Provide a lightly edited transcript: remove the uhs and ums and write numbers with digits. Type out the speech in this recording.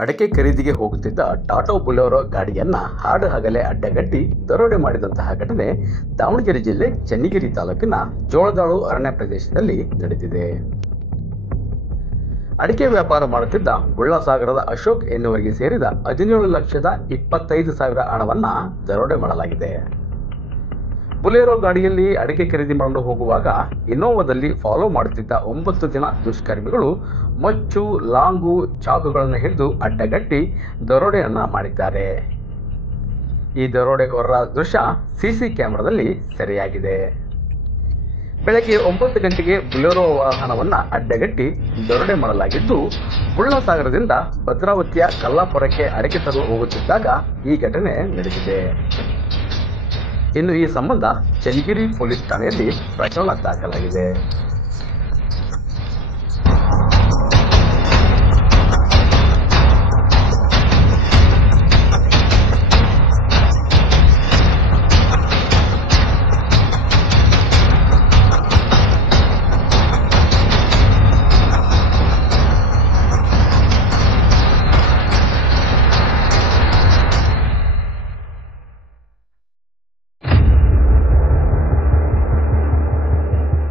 ಅಡಕೆ ಖರೀದಿಗೆ ಹೋಗುತ್ತಿದ್ದ ಟಾಟಾ ಬೊಲೆರೋ ಗಾಡಿಯನ್ನ ಹಾಡು-ಹಗಲೇ ಅಡ್ಡಗಟ್ಟಿ ದರೋಡೆ ಮಾಡಿದಂತಹ ಘಟನೆ ದಾವಣಗೆರೆ ಜಿಲ್ಲೆ ಚನ್ನಗಿರಿ ತಾಲೂಕಿನ ಜೋಳದಾಳು ಅರಣ್ಯ ಪ್ರದೇಶದಲ್ಲಿ ನಡೆದಿದೆ. ಅಡಿಕೆ ವ್ಯಾಪಾರ ಮಾಡುತ್ತಿದ್ದ ಬುಳ್ಳಸಾಗರದ ಅಶೋಕ್ ಎನ್ನುವರಿಗೆ ಸೇರಿದ 17,25,000 ಹಣವನ್ನ ದರೋಡೆ ಮಾಡಲಾಗಿದೆ. ಬೊಲೆರೋ ಗಾಡಿಯಲ್ಲಿ ಅಡಿಕೆ ಖರೀದಿ ಮಾಡಲು ಹೋಗುವಾಗ ಇನ್ನೋವಾದಲ್ಲಿ ಫಾಲೋ ಮಾಡುತ್ತಿದ್ದ 9 ಜನ ದುಷ್ಕರ್ಮಿಗಳು ಮಚ್ಚು, ಲಾಂಗು, ಚಾಕುಗಳನ್ನು ಹಿಡಿದು ಅಡ್ಡಗಟ್ಟಿ ದರೋಡೆಯನ್ನ ಮಾಡಿದ್ದಾರೆ. ಈ ದರೋಡೆಕೋರರ ದೃಶ್ಯ ಸಿಸಿ ಕ್ಯಾಮೆರಾದಲ್ಲಿ ಸೆರೆಯಾಗಿದೆ. ಬೆಳಗ್ಗೆ 9 ಗಂಟೆಗೆ ಬೊಲೆರೋ ವಾಹನವನ್ನು ಅಡ್ಡಗಟ್ಟಿ ದರೋಡೆ ಮಾಡಲಾಗಿದ್ದು, ಬುಳ್ಳಸಾಗರದಿಂದ ಭದ್ರಾವತಿಯ ಕಲ್ಲಾಪುರಕ್ಕೆ ಅಡಿಕೆ ತರಲು ಹೋಗುತ್ತಿದ್ದಾಗ ಈ ಘಟನೆ ನಡೆದಿದೆ. ಇನ್ನು ಈ ಸಂಬಂಧ ಚನ್ನಗಿರಿ ಪೊಲೀಸ್ ಠಾಣೆಯಲ್ಲಿ ಪ್ರಕರಣ ದಾಖಲಾಗಿದೆ.